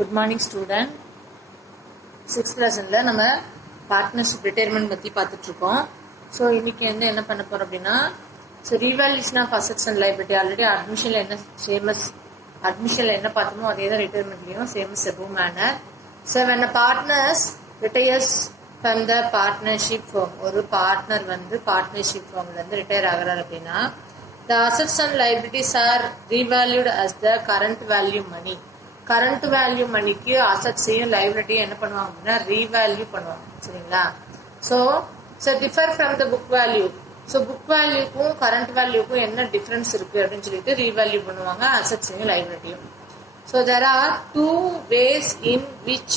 Good morning student. 6th லெசன்ல நம்ம partnership retirement பற்றி பார்த்துட்ருக்கோம். ஸோ இன்னைக்கு என்ன பண்ண போகிறோம் அப்படின்னா, so revaluation of assets and liability already அட்மிஷனில் என்ன பார்த்தோமோ அதே தான் ரிட்டையர்மெண்ட்லையும் same as above manner. So when a partners retires from the partnership firm, ஒரு பார்ட்னர் வந்து பார்ட்னர்ஷிப் ஃபார்ம்லேருந்து ரிட்டையர் ஆகிறார் அப்படின்னா, the assets and liabilities are revalued as the current value money. Current value மணிக்கு அசட்ஸையும் லைபிலிட்டியும் என்ன பண்ணுவாங்க அப்படின்னா ரீவேல்யூ பண்ணுவாங்க. சரிங்களா? So differ from the book value. So book வேல்யூக்கும் கரண்ட் வேல்யூக்கும் என்ன டிஃபரன்ஸ் இருக்கு அப்படின்னு சொல்லிட்டு ரீவேல்யூ பண்ணுவாங்க அசட்ஸையும் லைபிலிட்டியும். So there are 2 ways in which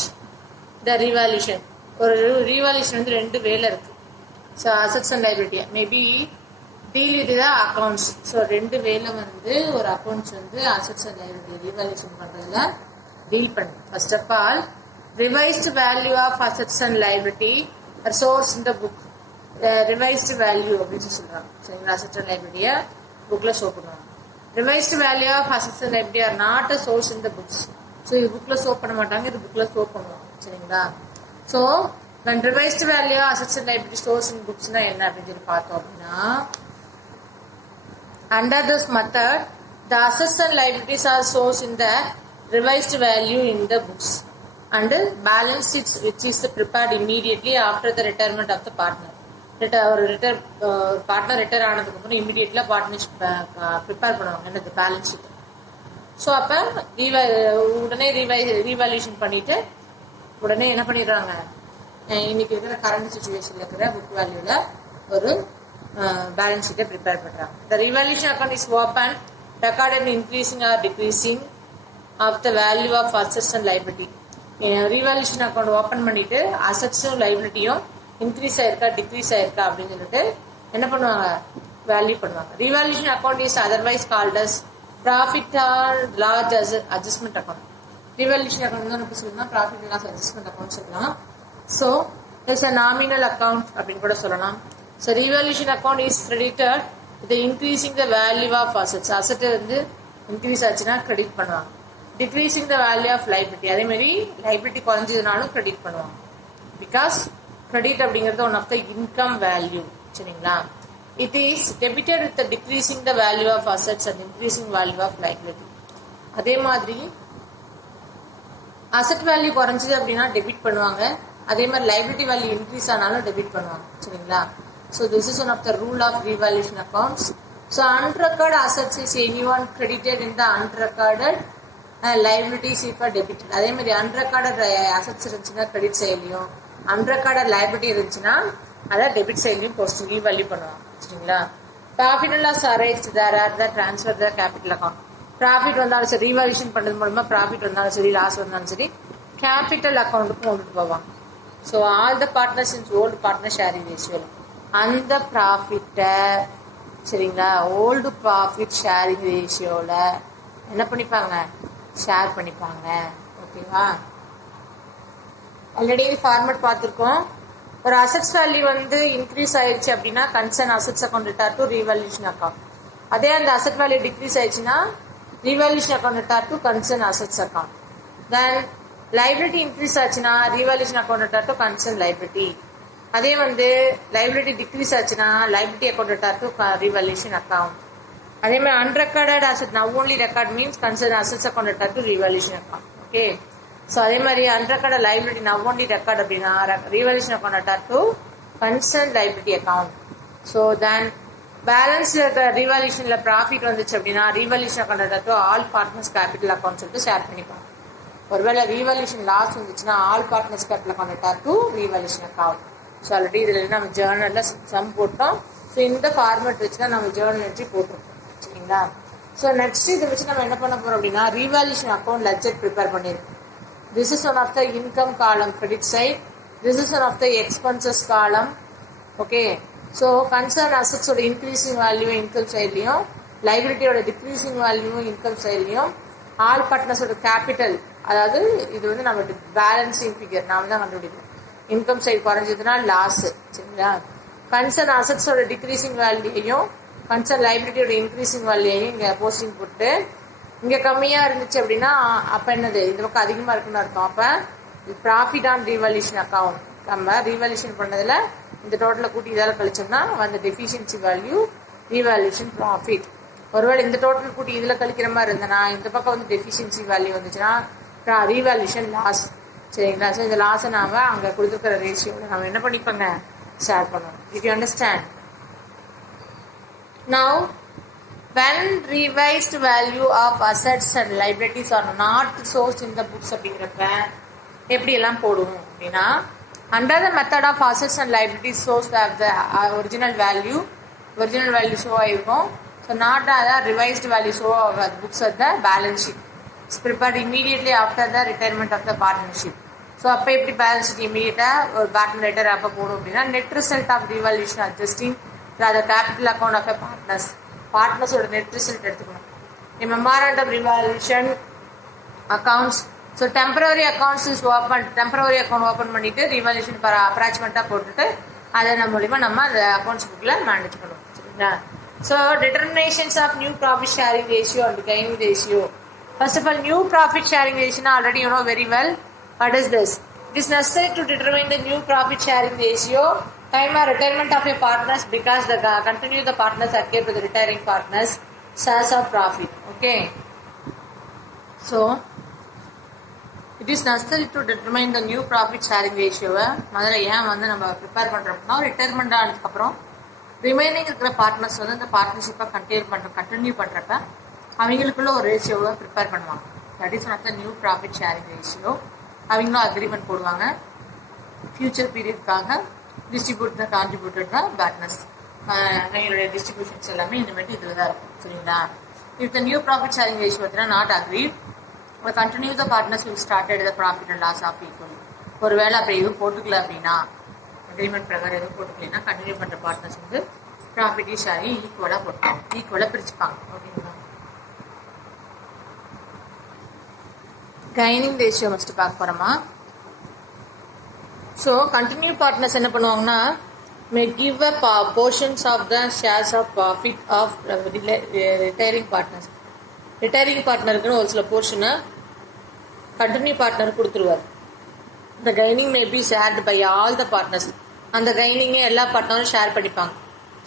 the revaluation, ஒரு ரீவேல்யூஷன் வந்து 2 வேல இருக்கு. So assets and liability maybe deal with the accounts. So 2 வேல வந்து ஒரு அக்கௌண்ட்ஸ் வந்து அசட்ஸ் அண்ட் லைபிலிட்டி ரீவேல்யூஷன் பண்றதுல டீல் பண்ணு. First of all, revised value of assets and liability are source in the book. Revised value அப்படின்னு சொல்றாங்க. சரிங்களா? Assets and லைபிலிட்டியை புக்ல ஷோ பண்ணுவாங்க. Revised value of assets and liability are not a source in the books. So இது புக்ல show பண்ண மாட்டாங்க, இது புக்ல ஷோ பண்ணுவாங்க. சரிங்களா? So when revised value of assets and liability stores in books na enna appdi சொல்லி பார்த்தோம் அப்படின்னா, under this method the assets and liabilities are sourced in the revised value in the books and balance sheet which is prepared immediately after the retirement of the partner. Partner retire ஆனதுக்கு அப்புறம் இமீடியட்லா partnership prepare பண்ணுவாங்க என்னது balance sheet. So அப்போ உடனே revaluation பண்ணிட்டு உடனே என்ன பண்ணிடுறாங்க, இன்னைக்கு இருக்கிற கரண்ட் சுச்சுவேஷன்ல இருக்கிற புக் வேல்யூல ஒரு பேலன்ஸ் ஷீட்டை ப்ரிப்பேர் பண்றாங்க. The revaluation account is opened, recorded increasing or decreasing of the value of assets and liability. Revaluation account open பண்ணிட்டு அசட்ஸும் லைபிலிட்டியும் இன்க்ரீஸ் ஆயிருக்கா டிக்ரீஸ் ஆயிருக்கா அப்படின்னு சொல்லிட்டு என்ன பண்ணுவாங்க, வேல்யூ பண்ணுவாங்க. Revaluation account is otherwise called as profit or loss adjustment account. Revaluation account தான் எப்படி சொல்லணும்னா profit and loss adjustment account சொல்லலாம். So it's a nominal account அப்படின்னு கூட சொல்லலாம். So revaluation account is credited with increasing the value of assets. Asset வந்து increase ஆச்சுன்னா credit பண்ணுவாங்க. Decreasing the value of liability, அதே மாதிரி லைபிலிட்டி குறைஞ்சதுனாலும் கிரெடிட் பண்ணுவாங்க. பிகாஸ் கிரெடிட் அப்படிங்கிறது one of the income value. சரிங்களா? It is debited with decreasing the value of assets and increasing value of liability. அதே மாதிரி அசட் வேல்யூ குறைஞ்சது அப்படின்னா டெபிட் பண்ணுவாங்க, அதே மாதிரி லைபிலிட்டி வேல்யூ இன்க்ரீஸ் ஆனாலும் டெபிட் பண்ணுவாங்க. சரிங்களா? So this is one of the rule of revaluation accounts. So unrecord assets is any one credited in the unrecorded liabilities if debit. அதே மாதிரி அன்ரெக்கார்டட் அசட்ஸ் இருந்துச்சுன்னா கிரெடிட் சைட்லையும், அன்ரெக்கார்டட் லைபிலிட்டி இருந்துச்சுன்னா அதை debit சைட்லையும் போஸ்ட் ரீவேல்யூ பண்ணுவாங்க. சரிங்களா? Profit and loss arised there are the transfer the capital account. Profit வந்தாலும் சரி, ரீவேல்யூஷன் பண்ணது மூலமா ப்ராஃபிட் வந்தாலும் சரி, லாஸ் வந்தாலும் சரி, கேபிட்டல் அக்கௌண்ட்டுக்கு கொண்டுட்டு போவாங்க. So all the partners in old partner sharing ரேஷியோல அந்த ப்ராஃபிட்டை, சரிங்களா, ஓல்டு ப்ராஃபிட் ஷேரிங் ரேஷியோல என்ன பண்ணிப்பாங்க, ஷேர் பண்ணிப்பாங்க. ஓகேவா? ஆல்ரெடி ஃபார்மேட் பார்த்துருக்கோம். ஒரு அசட்ஸ் வேல்யூ வந்து இன்க்ரீஸ் ஆயிடுச்சு அப்படின்னா concern assets account retire to revaluation account. அதே அந்த அசட் வேல்யூ டிக்ரீஸ் ஆயிடுச்சுன்னா revaluation account retire to concern assets account. Then liability increase ஆச்சுன்னா revaluation account retire to concern liability. அதே வந்து லைபிலிட்டி டிக்ரீஸ் ஆச்சுன்னா liability account retire to revaluation account. அதே மாதிரி unrecorded asset now only record means concern assets account retire to revaluation account. Okay. So அதே மாதிரி unrecorded liability now only record அப்படின்னா revaluation account retire to concern liability account. So then balance ரீவேல்யூஷன்ல profit வந்துச்சு அப்படின்னா revaluation account retire to all partners capital account சொல்லிட்டு share பண்ணிப்பாங்க. ஒருவேளை revaluation loss வந்துச்சுன்னா all partners capital account retire to revaluation account. So already இதில் நம்ம ஜேர்னலில் சம் போட்டோம். ஸோ இந்த ஃபார்மேட் வச்சு தான் நம்ம ஜேர்னல் என்ட்ரி போட்டிருக்கோம். சரிங்களா? ஸோ நெக்ஸ்ட் இதை வச்சு நம்ம என்ன பண்ண போறோம் அப்படின்னா ரீவேல்யூஷன் அக்கௌண்ட் லெட்ஜர் ப்ரிப்பேர் பண்ணியிருக்கோம். This is one of the income column credit side, this is one of the expenses column. Okay. So concern அசட்ஸோட இன்க்ரீசிங் வேல்யூ இன்கம் சைட்லையும், லைபிலிட்டியோட டிக்ரீசிங் வேல்யூ இன்கம் சைட்லையும், ஆல் பார்ட்னர்ஸோட கேபிட்டல், அதாவது இது வந்து நம்ம பேலன்சிங் ஃபிகர் நாம தான் கண்டுபிடிக்கணும். இன்கம் சைடு குறைஞ்சதுன்னா லாஸ். சரிங்களா? கன்சர்ன் அசட்ஸோட டிக்ரீசிங் வேல்யூயையும் கன்சர்ன் லைபிலிட்டியோட இன்க்ரீசிங் வேல்யூயையும் இங்கே போஸ்டிங் போட்டு இங்கே கம்மியாக இருந்துச்சு அப்படின்னா அப்போ என்னது இந்த பக்கம் அதிகமாக இருக்குன்னு அர்த்தம். அப்போ ப்ராஃபிட் ஆன் ரீவல்யூஷன் அக்கௌண்ட் நம்ம ரீவல்யூஷன் பண்ணதில் இந்த டோட்டலை கூட்டி இதால் கழிச்சோம்னா அந்த டெஃபிஷியன்சி வேல்யூ ரீவேல்யூஷன் ப்ராஃபிட். ஒருவேளை இந்த டோட்டல் கூட்டி இதில் கழிக்கிற மாதிரி இருந்ததுன்னா இந்த பக்கம் வந்து டெஃபிஷியன்சி வேல்யூ வந்துச்சுன்னா ரீவேல்யூஷன் லாஸ். சரிங்களா? ஸோ இந்த லாஸை நாம் அங்கே கொடுத்துருக்கிற ரேஷியோவில் நம்ம என்ன பண்ணிப்போங்க ஷேர் பண்ணுவோம். If you understand. Now when revised value of assets and liabilities are not sourced in the books அப்படிங்கிறப்ப எப்படி எல்லாம் போடுவோம் அப்படின்னா under the method of assets and liabilities sourced of the original value show ஆயிருக்கும். So not the revised value show of the books at the balance sheet. It's prepared immediately after the retirement of the partnership. So அப்போ எப்படி balance sheet இமீடியட்டாக ஒரு partner ரிட்டர் அப்போ போடும் அப்படின்னா net result of revaluation adjusting the capital account of a பார்ட்னர்ஸோட net result எடுத்துக்கணும். Memorandum revaluation accounts. So temporary accounts is temporary account open பண்ணிட்டு ரிவால்யூஷன் அப்ராச்மெண்ட்டாக போட்டுட்டு அதன் மூலிமா நம்ம அந்த அக்கௌண்ட்ஸ் புக்கில் மேனேஜ் பண்ணுவோம். சரிங்களா? So determinations of new profit sharing ratio and gaining ratio. First of all new profit sharing ratio already you know very well. What is this? It is necessary to determine the new profit sharing ratio time of retirement of a partners because the continue the partners adhere to the retiring partners shares of profit. Okay. So it is necessary to determine the new profit sharing ratio. முதல்ல ஏன் வந்து நம்ம prepare பண்ணுறோம்னா retirement ஆனதுக்கப்புறம் remaining இருக்கிற partners வந்து இந்த பார்ட்னர்ஷிப்பை continue பண்ணுறப்ப அவங்களுக்குள்ள ஒரு ரேஷியோவை ப்ரிப்பேர் பண்ணுவாங்க. That is not the new profit sharing ratio. அவங்களும் அக்ரிமெண்ட் போடுவாங்க ஃபியூச்சர் பீரியட்காக distribute the contributed the partners. அவங்களுடைய டிஸ்ட்ரிபியூஷன்ஸ் எல்லாமே இனிமேட்டு இதில் தான் இருக்கும். சரிங்களா? If the new profit sharing ratio not agreed continue the partners will started the profit and loss of equal. ஒரு வேளை அப்படி எதுவும் போட்டுக்கல அப்படின்னா அக்ரிமெண்ட் பிரகாரம் எதுவும் போட்டுக்கலைன்னா கண்டினியூ பண்ணுற பார்ட்னர்ஸ் வந்து ப்ராஃபிட் ஷேரிங் ஈக்குவலாக பிரிச்சுப்பாங்க. ஓகேங்களா? கைனிங் ரேஷியோ ஃபஸ்ட்டு பார்க்க போகிறோமா. ஸோ கண்டினியூ பார்ட்னர்ஸ் என்ன பண்ணுவாங்கன்னா may give a portions of the shares of profit of retiring partners. Retiring பார்ட்னருக்குன்னு ஒரு சில போர்ஷனை கண்டினியூ பார்ட்னர் கொடுத்துருவார். இந்த gaining may be shared by all the partners. அந்த கைனிங்கை எல்லா பார்ட்னரும் ஷேர் பண்ணிப்பாங்க.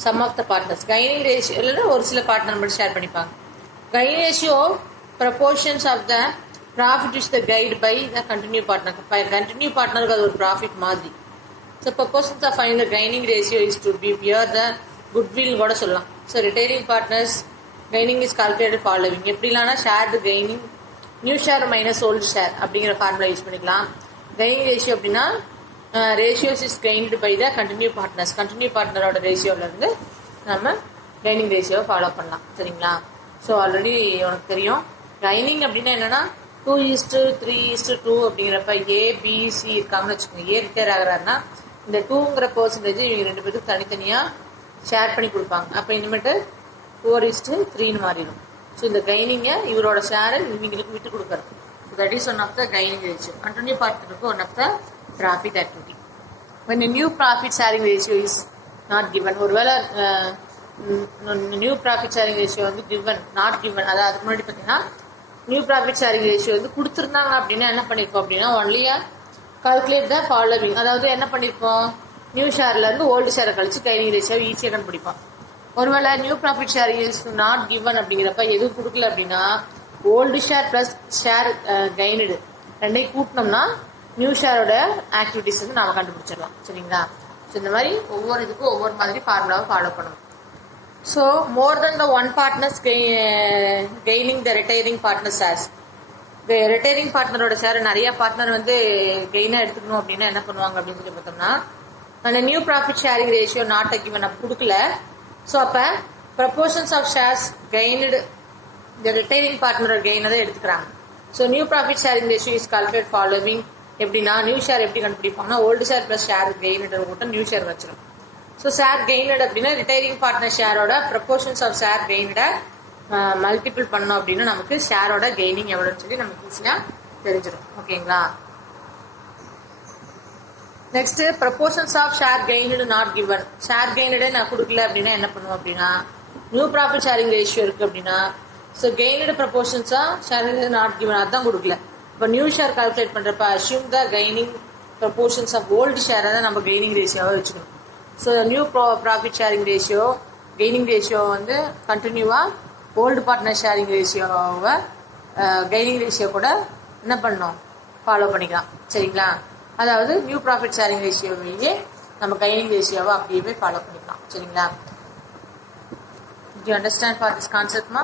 Some of the partners gaining ratio இல்லைன்னா ஒரு சில பார்ட்னர் மட்டும் ஷேர் பண்ணிப்பாங்க. Gaining ratio proportions of the profit is the guide by the continue partner. Continue பார்ட்னருக்கு அது ஒரு ப்ராஃபிட் மாதிரி. So proportions of fine the gaining ratio is to be bear the goodwill கூட சொல்லலாம். So retiring partners gaining is calculated following. எப்படிலாம்னா shared gaining new share minus old share அப்படிங்கிற formula use பண்ணிக்கலாம். Gaining ratio அப்படின்னா ratios is gained by the continue partners. Continue பார்ட்னரோட ரேஷியோவிலேருந்து நம்ம gaining ரேஷியோவை ஃபாலோ பண்ணலாம். சரிங்களா? ஸோ ஆல்ரெடி உனக்கு தெரியும் கைனிங் அப்படின்னா என்னென்னா 2:3:2 அப்படிங்கிறப்ப ஏபிசி இருக்காங்கன்னு வச்சுக்கோங்க. ஏ ரிட்டையர் ஆகிறாருன்னா இந்த 2ங்கிற பர்சன்டேஜ் இவங்க ரெண்டு பேருக்கு தனித்தனியாக ஷேர் பண்ணி கொடுப்பாங்க. அப்போ இனிமேட்டு 4:3ன்னு மாறிடும். ஸோ இந்த கைனிங்கை இவரோட ஷேரை இவங்களுக்கு விட்டு கொடுக்குறது. So that is one of the gaining ratio. Continue பார்ட்னருக்கு one of the profit activity. when a new profit sharing ratio is not given. ஒருவேளை நியூ ப்ராஃபிட் ஷேரிங் ரேஷியோ வந்து கிவன் நாட் கிவன், அதாவது அதுக்கு முன்னாடி பார்த்தீங்கன்னா நியூ ப்ராஃபிட் ஷேரிங் ரேஷியோ வந்து கொடுத்துருந்தாங்க அப்படின்னா என்ன பண்ணியிருப்போம் அப்படின்னா ஒன்லியா கால்குலேட் த ஃபாலோவிங். அதாவது என்ன பண்ணியிருப்போம் நியூ ஷேர்லேருந்து ஓல்டு ஷேரை கழிச்சு கைனிங் ரேஷியோ ஈஸியாக கண்டுபிடிப்போம். ஒருவேளை new profit sharing is not given அப்படிங்கிறப்ப எதுவும் கொடுக்கல அப்படின்னா ஓல்டு ஷேர் ப்ளஸ் ஷேர் கைனடு ரெண்டையும் கூட்டினோம்னா நியூ ஷேரோட ஆக்டிவிட்டிஸ் வந்து நாம் கண்டுபிடிச்சிடலாம். சரிங்களா? ஸோ இந்த மாதிரி ஒவ்வொரு இதுக்கும் ஒவ்வொரு மாதிரி ஃபார்முலாவை ஃபாலோ பண்ணணும். So more then the one partners gaining the retiring partner shares. Retiring பார்ட்னரோட ஷேர் நிறைய பார்ட்னர் வந்து கெயினாக எடுத்துக்கணும் அப்படின்னா என்ன பண்ணுவாங்க அப்படின்னு சொல்லி பார்த்தோம்னா அந்த new profit sharing ratio not a given அப்போ கொடுக்கல. ஸோ அப்போ ப்ரப்போர்ஷன்ஸ் ஆஃப் ஷேர்ஸ் கெயினடு இந்த ரிட்டையரிங் பார்ட்னரோட கெயினை தான் எடுத்துக்கிறாங்க. So new profit sharing ratio is calculate following. எப்படின்னா நியூ ஷேர் எப்படி கண்டுபிடிப்பாங்கன்னா old share plus share gained கூட்டம் நியூ ஷேர் வச்சிடும். ஸோ ஷேர் கெயினட் அப்படின்னா ரிட்டையரிங் பார்ட்னர் ஷேரோட ப்ரப்போர்ஷன்ஸ் ஆஃப் ஷேர் கெயினடை மல்டிபிள் பண்ணோம் அப்படின்னா நமக்கு ஷேரோட கெய்னிங் எவ்வளோன்னு சொல்லி நமக்கு ஈஸியாக தெரிஞ்சிடும். ஓகேங்களா? Next proportions of share gained not given. Share கெயினடே நான் கொடுக்கல அப்படின்னா என்ன பண்ணுவோம் அப்படின்னா நியூ ப்ராஃபிட் ஷேரிங் ரேஷியோ இருக்குது அப்படின்னா ஸோ கெய்னடு ப்ரப்போர்ஷன்ஸா ஷேர் நாட் கிவன் அதான் கொடுக்கல. இப்போ நியூ ஷேர் கால்குலேட் பண்ணுறப்ப assume the gaining proportions of old ஷேரை தான் நம்ம கெய்னிங் ரேஷியோவை வச்சுக்கணும். ஸோ new profit sharing ratio gaining ratio வந்து கண்டினியூவாக ஓல்டு பார்ட்னர் ஷேரிங் ரேஷியோவை கெய்னிங் ரேஷியோ கூட என்ன பண்ணணும், ஃபாலோ பண்ணிக்கலாம். சரிங்களா? அதாவது நியூ ப்ராஃபிட் ஷேரிங் ரேஷியோவையே நம்ம கெய்னிங் ரேஷியோவை அப்படியே ஃபாலோ பண்ணிக்கலாம். சரிங்களா? Do you understand for this concept, ma?